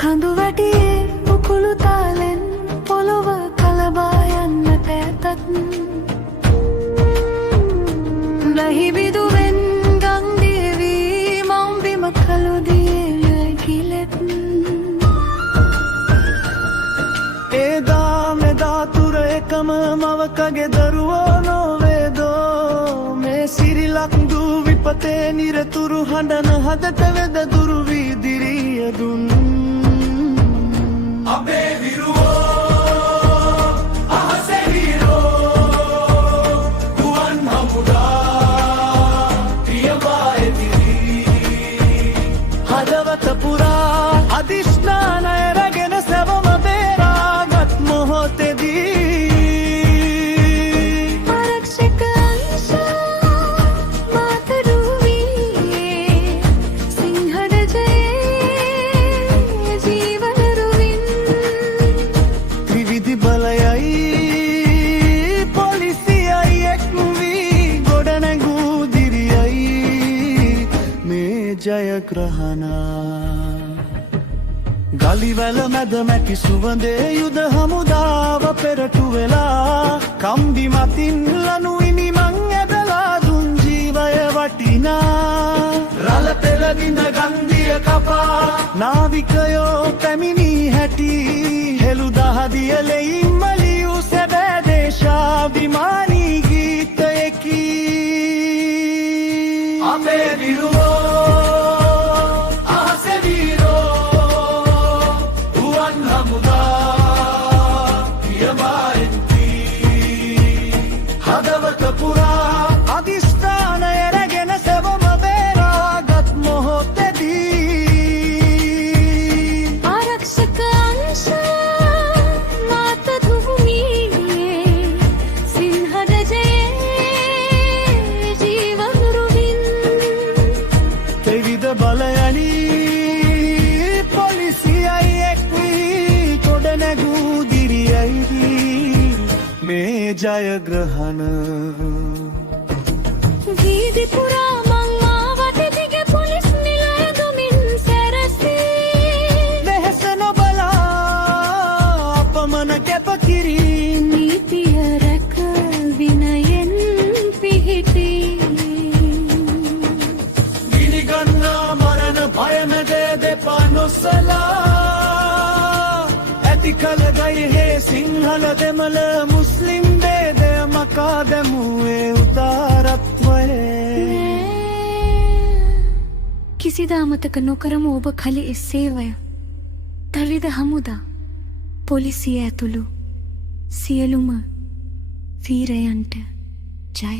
කඳු වැටියේ උකුළු තාලෙන් පොළොව කලබා යන්නට ඇතත් නැහි බිදුවෙන් ගං දිවී මම්බිම කළු දියේ ගිලෙත් එදා මෙදා තුර එකම මවකගේ දරුවෝ නොවේදෝ මේ සිරිලක් දූ විපතේ නිරතුරු හඬන හදට වෙද දුරු වී දිරිය දුන් අපේ විරුවෝ අහසේ වීරෝ ගුවන් හමුදා ප්‍රියවා එදිරි හදවත පුරා අදිෂ්ඨානය රැගෙන සැවම බේරාගත් මොහොතේදී ආරක්ෂක අංශා මාතරු වී සිංහද ජයේ ජීවන රුවින් ත්‍රිවිධ බලයයි පොලිසියයි එක් වී ගොඩනැගූ දිරියයි මේ ජයග්‍රහණා ගලිවැල මැද මැටි සුවඳේ යුද හමුදාව පෙරටු වෙලා කම්බි මතින් ලනු ඉනිමං ඇදලා දුන් ජීවය වටිනා රළ පෙළවිඳ ගන්දිය කපා නාවිකයෝ පැමිණි හැටි හෙළු දහදිය ලෙයින්ම ලියූ සැබෑ දේශාභිමානී ගීතයකි අපේ විරුවෝ අහසේ වීරෝ ගුවන් හමුදා ප්‍රියවා එදිරි හදවත පුරා අදිෂ්ඨානය රැගෙන සැවම බේරාගත් මොහොතේදී ආරක්ෂක අංශා මාතරු වී සිංහද ජයේ ජීවන රුවින් ත්‍රිවිධ බලයනි පොලිසියයි එක් වී ගොඩනැගූ දිරියයි මේ ජයග්‍රහණ වීදි පුරා මං ආවට දිග පොලිස් නිලය දුමින් සැරසී වෙහෙස නොබලා අපමණ කැපකිරීම නීතිය රැක විනයෙන් පිහිටි ගිනිගන්නා මරණ භයමැදේ දෙපා නොසලා ඇති කල ගයිහේ සිංහල දෙමළ මුස්ලිම් ભેදය මකා දැමුවේ උදාරත්වයේ කිසිද අමතක නොකරමු ඔබ කළේ සේවය ත්‍රිවිධ හමුදා පොලිසිය ඇතුළු සියලුම වීරයන්ට ජය